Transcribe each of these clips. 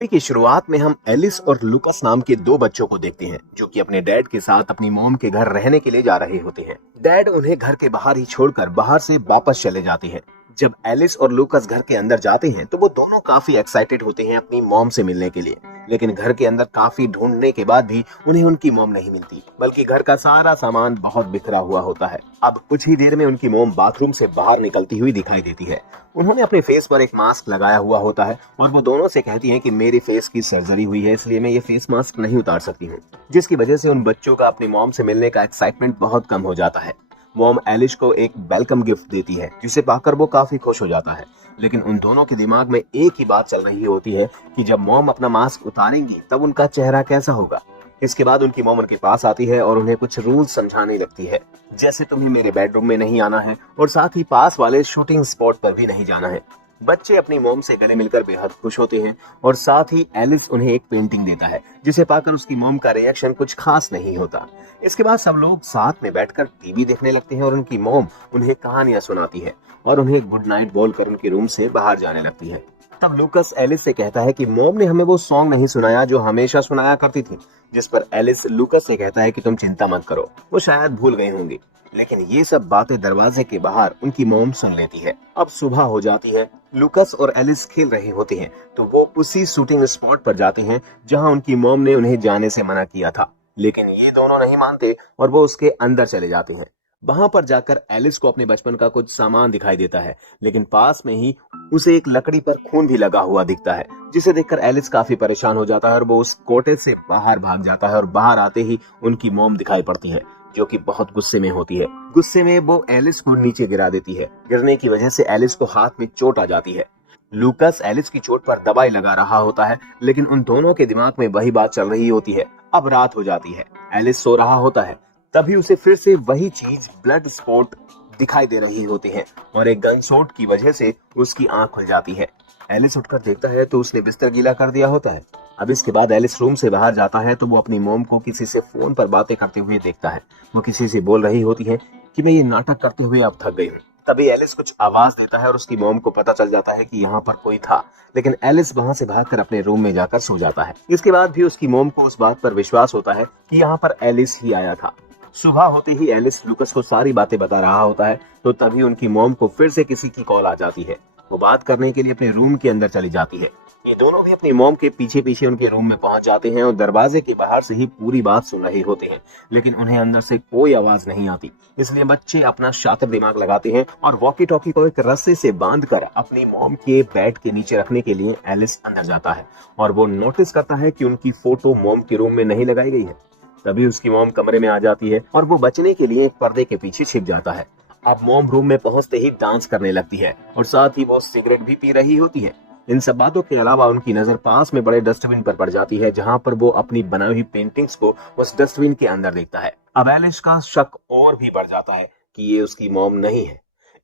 Movie की शुरुआत में हम एलिस और लुकस नाम के दो बच्चों को देखते हैं जो कि अपने डैड के साथ अपनी मॉम के घर रहने के लिए जा रहे होते हैं। डैड उन्हें घर के बाहर ही छोड़कर बाहर से वापस चले जाते हैं। जब एलिस और लुकस घर के अंदर जाते हैं तो वो दोनों काफी एक्साइटेड होते हैं अपनी मॉम से मिलने के लिए। लेकिन घर के अंदर काफी ढूंढने के बाद भी उन्हें उनकी मॉम नहीं मिलती, बल्कि घर का सारा सामान बहुत बिखरा हुआ होता है। अब कुछ ही देर में उनकी मॉम बाथरूम से बाहर निकलती हुई दिखाई देती है। उन्होंने अपने फेस पर एक मास्क लगाया हुआ होता है और वो दोनों से कहती हैं कि मेरी फेस की सर्जरी हुई है, इसलिए मैं ये फेस मास्क नहीं उतार सकती हूँ। जिसकी वजह से उन बच्चों का अपनी मॉम से मिलने का एक्साइटमेंट बहुत कम हो जाता है। मॉम एलिश को एक वेलकम गिफ्ट देती है जिसे पाकर वो काफी खुश हो जाता है। लेकिन उन दोनों के दिमाग में एक ही बात चल रही होती है कि जब मॉम अपना मास्क उतारेंगी तब उनका चेहरा कैसा होगा। इसके बाद उनकी मॉम उनके पास आती है और उन्हें कुछ रूल्स समझाने लगती है, जैसे तुम्हें मेरे बेडरूम में नहीं आना है और साथ ही पास वाले शूटिंग स्पॉट पर भी नहीं जाना है। बच्चे अपनी मॉम से गले मिलकर बेहद खुश होते हैं और साथ ही एलिस उन्हें एक पेंटिंग देता है जिसे पाकर उसकी मॉम का रिएक्शन कुछ खास नहीं होता। इसके बाद सब लोग साथ में बैठकर टीवी देखने लगते हैं और उनकी मॉम उन्हें कहानियां सुनाती है और उन्हें गुड नाइट बोलकर उनके रूम से बाहर जाने लगती है। तब लूकस एलिस से कहता है कि मॉम ने हमें वो सॉन्ग नहीं सुनाया जो हमेशा सुनाया करती थी। जिस पर एलिस लूकस से कहता है कि तुम चिंता मत करो, वो शायद भूल गए होंगे। लेकिन ये सब बातें दरवाजे के बाहर उनकी मॉम सुन लेती है। अब सुबह हो जाती है। लूकस और एलिस खेल रहे होते हैं तो वो उसी शूटिंग स्पॉट पर जाते हैं जहां उनकी मॉम ने उन्हें जाने से मना किया था। लेकिन ये दोनों नहीं मानते और वो उसके अंदर चले जाते हैं। वहां पर जाकर एलिस को अपने बचपन का कुछ सामान दिखाई देता है, लेकिन पास में ही उसे एक लकड़ी पर खून भी लगा हुआ दिखता है, जिसे देखकर एलिस काफी परेशान हो जाता है और वो उस कोटे से बाहर भाग जाता है। और बाहर आते ही उनकी मॉम दिखाई पड़ती है जो कि बहुत गुस्से में होती है। गुस्से में वो एलिस को नीचे गिरा देती है। गिरने की वजह से एलिस को हाथ में चोट आ जाती है। लूकस एलिस की चोट पर दवाई लगा रहा होता है, लेकिन उन दोनों के दिमाग में वही बात चल रही होती है। अब रात हो जाती है। एलिस सो रहा होता है, तभी उसे फिर से वही चीज ब्लड स्पॉट दिखाई दे रही होती है और एक गन शॉट की वजह से उसकी आंख खुल जाती है। एलिस उठकर देखता है तो उसने बिस्तर गीला कर दिया होता है। अब इसके बाद एलिस रूम से बाहर जाता है तो वो अपनी मॉम को किसी से फोन पर बातें करते हुए देखता है। वो किसी से बोल रही होती है कि मैं ये नाटक करते हुए अब थक गई हूँ। तभी एलिस कुछ आवाज देता है और उसकी मॉम को पता चल जाता है कि यहाँ पर कोई था। लेकिन एलिस वहां से भागकर अपने रूम में जाकर सो जाता है। इसके बाद भी उसकी मॉम को उस बात पर विश्वास होता है कि यहाँ पर एलिस ही आया था। सुबह होते ही एलिस लूकस को सारी बातें बता रहा होता है तो तभी उनकी मॉम को फिर से किसी की कॉल आ जाती है। वो बात करने के लिए अपने रूम के अंदर चली जाती है। ये दोनों भी अपनी मॉम के पीछे पीछे उनके रूम में पहुंच जाते हैं और दरवाजे के बाहर से ही पूरी बात सुन रहे होते हैं, लेकिन उन्हें अंदर से कोई आवाज नहीं आती। इसलिए बच्चे अपना शातिर दिमाग लगाते हैं और वॉकी टॉकी को एक रस्से से बांधकर अपनी मॉम के बेड के नीचे रखने के लिए एलिस अंदर जाता है और वो नोटिस करता है कि उनकी फोटो मॉम के रूम में नहीं लगाई गई है। तभी उसकी मॉम कमरे में आ जाती है और वो बचने के लिए एक पर्दे के पीछे छिप जाता है। अब मॉम रूम में पहुंचते ही डांस करने लगती है और साथ ही वो सिगरेट भी पी रही होती है। इन सब बातों के अलावा उनकी नजर पास में बड़े डस्टबिन पर पड़ जाती है, जहां पर वो अपनी बनाई हुई पेंटिंग्स को उस डस्टबिन के अंदर देखता है। अब एलिस का शक और भी बढ़ जाता है कि ये उसकी मॉम नहीं है।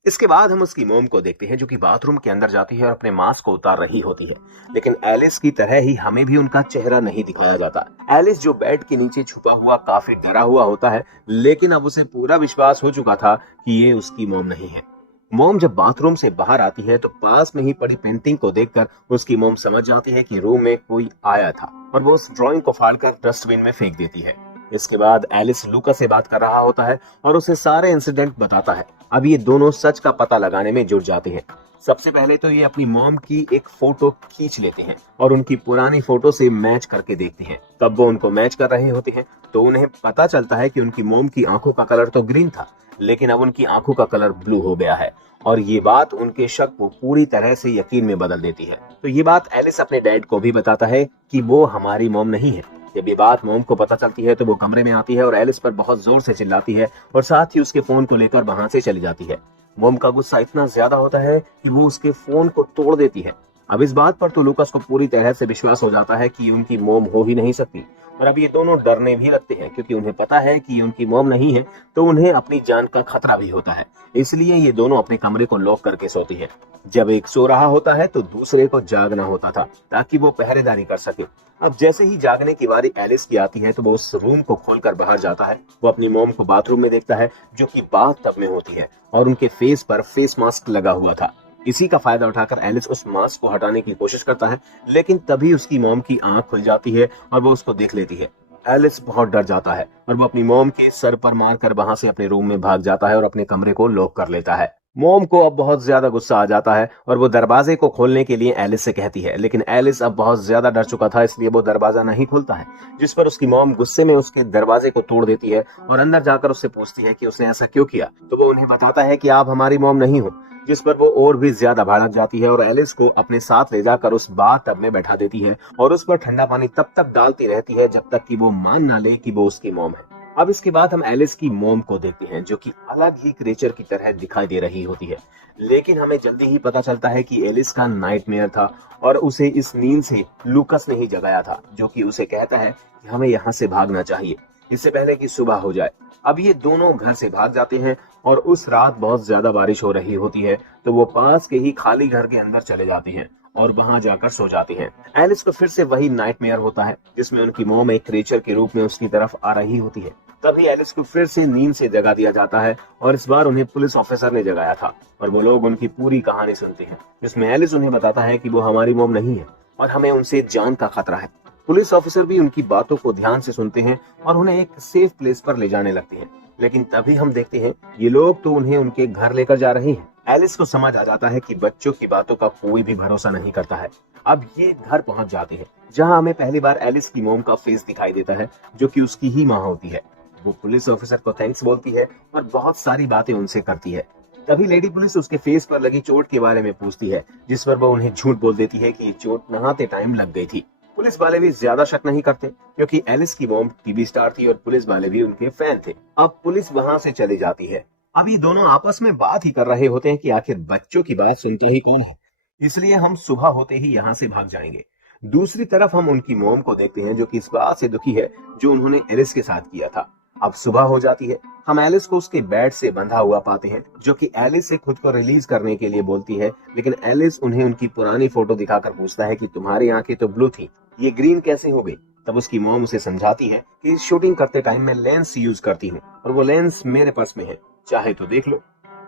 इसके बाद हम उसकी मॉम को देखते हैं जो कि बाथरूम के अंदर जाती है और अपने मास्क को उतार रही होती है। लेकिन एलिस की तरह ही हमें भी उनका चेहरा नहीं दिखाया जाता। एलिस जो बेड के नीचे छुपा हुआ काफी डरा हुआ होता है, लेकिन अब उसे पूरा विश्वास हो चुका था कि ये उसकी मॉम नहीं है। मॉम जब बाथरूम से बाहर आती है तो पास में ही पड़ी पेंटिंग को देखकर उसकी मॉम समझ जाती है कि रूम में कोई आया था और वो उस ड्राइंग को फाड़कर डस्टबिन में फेंक देती है। इसके बाद एलिस लूका से बात कर रहा होता है और उसे सारे इंसिडेंट बताता है। अब ये दोनों सच का पता लगाने में जुट जाते हैं। सबसे पहले तो ये अपनी मॉम की एक फोटो खींच लेते हैं और उनकी पुरानी फोटो से मैच करके देखते हैं। तब वो उनको मैच कर रहे होते हैं तो उन्हें पता चलता है कि उनकी मॉम की आंखों का कलर तो ग्रीन था, लेकिन अब उनकी आंखों का कलर ब्लू हो गया है और ये बात उनके शक को पूरी तरह से यकीन में बदल देती है। तो ये बात एलिस अपने डैड को भी बताता है कि वो हमारी मॉम नहीं है। जब ये बात मॉम को पता चलती है तो वो कमरे में आती है और एलिस पर बहुत जोर से चिल्लाती है और साथ ही उसके फोन को लेकर वहां से चली जाती है। मॉम का गुस्सा इतना ज्यादा होता है कि वो उसके फोन को तोड़ देती है। अब इस बात पर तो लूकास को पूरी तरह से विश्वास हो जाता है कि उनकी मॉम हो ही नहीं सकती और अब ये दोनों डरने भी लगते हैं, क्योंकि उन्हें पता है कि ये उनकी मॉम नहीं है तो उन्हें अपनी जान का खतरा भी होता है। इसलिए ये दोनों अपने कमरे को लॉक करके सोती है। जब एक सो रहा होता है तो दूसरे को जागना होता था ताकि वो पहरेदारी कर सके। अब जैसे ही जागने की बारी एलिस की आती है तो वो उस रूम को खोलकर बाहर जाता है। वो अपनी मॉम को बाथरूम में देखता है जो कि बाथ टब में होती है और उनके फेस पर फेस मास्क लगा हुआ था। इसी का फायदा उठाकर एलिस उस मास्क को हटाने की कोशिश करता है, लेकिन तभी उसकी मॉम की आंख खुल जाती है और वो उसको देख लेती है। एलिस बहुत डर जाता है और वो अपनी मॉम के सर पर मारकर वहां से अपने रूम में भाग जाता है और अपने कमरे को लॉक कर लेता है। मॉम को अब बहुत ज्यादा गुस्सा आ जाता है और वो दरवाजे को खोलने के लिए एलिस से कहती है, लेकिन एलिस अब बहुत ज्यादा डर चुका था, इसलिए वो दरवाजा नहीं खोलता है। जिस पर उसकी मॉम गुस्से में उसके दरवाजे को तोड़ देती है और अंदर जाकर उससे पूछती है कि उसने ऐसा क्यों किया। तो वो उन्हें बताता है कि आप हमारी मॉम नहीं हो, जिस पर वो और भी ज्यादा भड़क जाती है और एलिस को अपने साथ ले जाकर उस बाथ टब में बैठा देती है और उस पर ठंडा पानी तब तक डालती रहती है जब तक कि वो मान ना ले कि वो उसकी मॉम है। अब इसके बाद हम एलिस की मॉम को देखते हैं, जो कि अलग ही क्रिएचर की तरह दिखाई दे रही होती है। लेकिन हमें जल्दी ही पता चलता है कि एलिस का नाइटमेयर था और उसे इस नींद से लूकस ने ही जगाया था, जो कि उसे कहता है कि हमें यहाँ से भागना चाहिए इससे पहले कि सुबह हो जाए। अब ये दोनों घर से भाग जाते हैं और उस रात बहुत ज्यादा बारिश हो रही होती है, तो वो पास के ही खाली घर के अंदर चले जाते हैं और वहां जाकर सो जाते हैं। एलिस को फिर से वही नाइटमेयर होता है, जिसमें उनकी मॉम एक क्रिएचर के रूप में उसकी तरफ आ रही होती है। तभी एलिस को फिर से नींद से जगा दिया जाता है और इस बार उन्हें पुलिस ऑफिसर ने जगाया था और वो लोग उनकी पूरी कहानी सुनते हैं, जिसमें एलिस उन्हें बताता है कि वो हमारी मॉम नहीं है और हमें उनसे जान का खतरा है। पुलिस ऑफिसर भी उनकी बातों को ध्यान से सुनते हैं और उन्हें एक सेफ प्लेस पर ले जाने लगते हैं। लेकिन तभी हम देखते हैं ये लोग तो उन्हें उनके घर लेकर जा रहे हैं। एलिस को समझ आ जाता है कि बच्चों की बातों का कोई भी भरोसा नहीं करता है। अब ये घर पहुंच जाते हैं, जहां हमें पहली बार एलिस की मॉम का फेस दिखाई देता है, जो कि उसकी ही माँ होती है। वो पुलिस ऑफिसर को थैंक्स बोलती है और बहुत सारी बातें उनसे करती है। तभी लेडी पुलिस उसके फेस पर लगी चोट के बारे में पूछती है, जिस पर वो उन्हें झूठ बोल देती है कि ये चोट नहाते टाइम लग गई थी। पुलिस वाले भी ज्यादा शक नहीं करते, क्योंकि एलिस की मॉम टीवी स्टार थी और पुलिस वाले भी उनके फैन थे। अब पुलिस वहां से चली जाती है। अब ये दोनों आपस में बात ही कर रहे होते हैं कि आखिर बच्चों की बात सुनते ही कौन है, इसलिए हम सुबह होते ही यहाँ से भाग जाएंगे। दूसरी तरफ हम उनकी मॉम को देखते हैं, जो कि इस बात से दुखी है जो उन्होंने एलिस के साथ किया था। अब सुबह हो जाती है। हम एलिस को उसके बेड से बंधा हुआ पाते हैं, जो कि एलिस से खुद को रिलीज करने के लिए बोलती है, लेकिन एलिस उन्हें उनकी पुरानी फोटो दिखाकर पूछता है कि तुम्हारी आंखें तो ब्लू थी, ये ग्रीन कैसे हो गई। तब उसकी मॉम उसे समझाती है कि शूटिंग करते टाइम मैं लेंस यूज करती हूँ और वो लेंस मेरे पर्स में है, चाहे तो देख लो।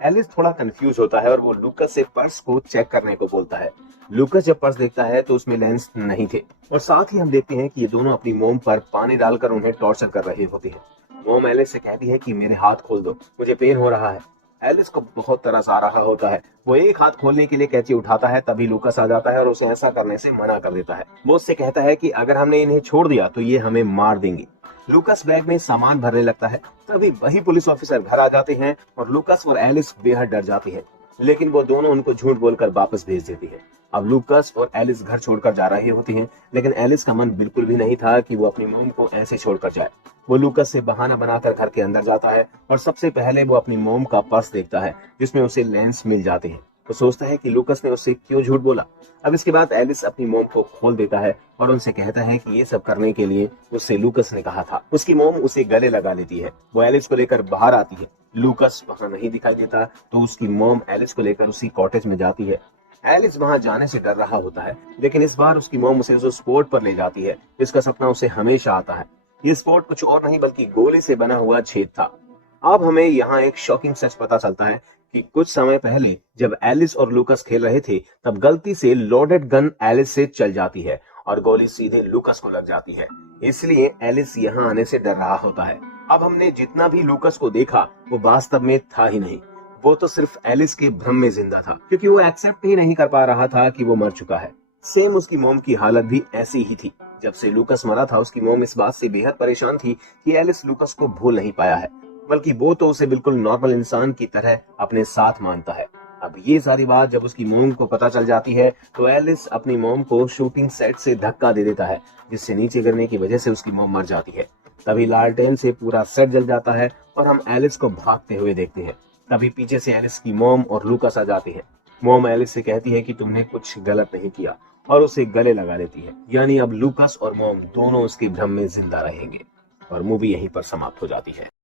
एलिस थोड़ा कंफ्यूज होता है और वो लूकस से पर्स को चेक करने को बोलता है। लूकस जब पर्स देखता है तो उसमें लेंस नहीं थे और साथ ही हम देखते हैं कि ये दोनों अपनी मॉम पर पानी डालकर उन्हें टॉर्चर कर रहे होते हैं। मॉम एलिस से कहती है कि मेरे हाथ खोल दो, मुझे पेन हो रहा है। एलिस को बहुत तरस आ रहा होता है। वो एक हाथ खोलने के लिए कैंची उठाता है, तभी लूकस आ जाता है और उसे ऐसा करने से मना कर देता है। वो उससे कहता है कि अगर हमने इन्हें छोड़ दिया तो ये हमें मार देंगे। लूकस बैग में सामान भरने लगता है, तभी वही पुलिस ऑफिसर घर आ जाते हैं और लूकस और एलिस बेहद डर जाती है, लेकिन वो दोनों उनको झूठ बोलकर वापस भेज देती है। अब लूकस और एलिस घर छोड़कर जा रहे होते हैं, लेकिन एलिस का मन बिल्कुल भी नहीं था कि वो अपनी मॉम को ऐसे छोड़कर जाए। वो लूकस से बहाना बनाकर घर के अंदर जाता है और सबसे पहले वो अपनी मॉम का पर्स देखता है, जिसमें उसे लेंस मिल जाते हैं। वो सोचता है कि लूकस ने उससे क्यों झूठ बोला। अब इसके बाद एलिस अपनी मॉम को खोल देता है और उनसे कहता है कि ये सब करने के लिए उससे लूकस ने कहा था। उसकी मॉम उसे गले लगा लेती है। वो एलिस को लेकर बाहर आती है। लूकस वहां नहीं दिखाई देता, तो उसकी मॉम एलिस को लेकर उसी कॉटेज में जाती है। एलिस वहां जाने से डर रहा होता है, लेकिन इस बार उसकी मॉम उसे उस स्पॉट पर ले जाती है जिसका सपना उसे हमेशा आता है। ये स्पॉट कुछ और नहीं बल्कि गोले से बना हुआ छेद था। अब हमें यहाँ एक शॉकिंग सच पता चलता है कि कुछ समय पहले जब एलिस और लूकस खेल रहे थे, तब गलती से लोडेड गन एलिस से चल जाती है और गोली सीधे लूकस को लग जाती है। इसलिए एलिस यहाँ आने से डर रहा होता है। अब हमने जितना भी लूकस को देखा वो वास्तव में था ही नहीं, वो तो सिर्फ एलिस के भ्रम में जिंदा था, क्योंकि वो एक्सेप्ट ही नहीं कर पा रहा था कि वो मर चुका है। सेम उसकी मॉम की हालत भी ऐसी ही थी। जब से लूकस मरा था, उसकी मॉम इस बात से बेहद परेशान थी कि एलिस लूकस को भूल नहीं पाया है, बल्कि वो तो उसे बिल्कुल नॉर्मल इंसान की तरह अपने साथ मानता है। अब ये सारी बात जब उसकी मॉम को पता चल जाती है, तो एलिस अपनी मॉम को शूटिंग सेट से धक्का दे देता है, जिससे नीचे गिरने की वजह से उसकी मॉम मर जाती है। तभी लालटेन से पूरा सेट जल जाता है और हम एलिस को भागते हुए देखते हैं। तभी पीछे से एलिस की मॉम और लूकस आ जाते हैं। मॉम एलिस से कहती है कि तुमने कुछ गलत नहीं किया और उसे गले लगा लेती है। यानी अब लूकस और मॉम दोनों उसके भ्रम में जिंदा रहेंगे और मूवी यहीं पर समाप्त हो जाती है।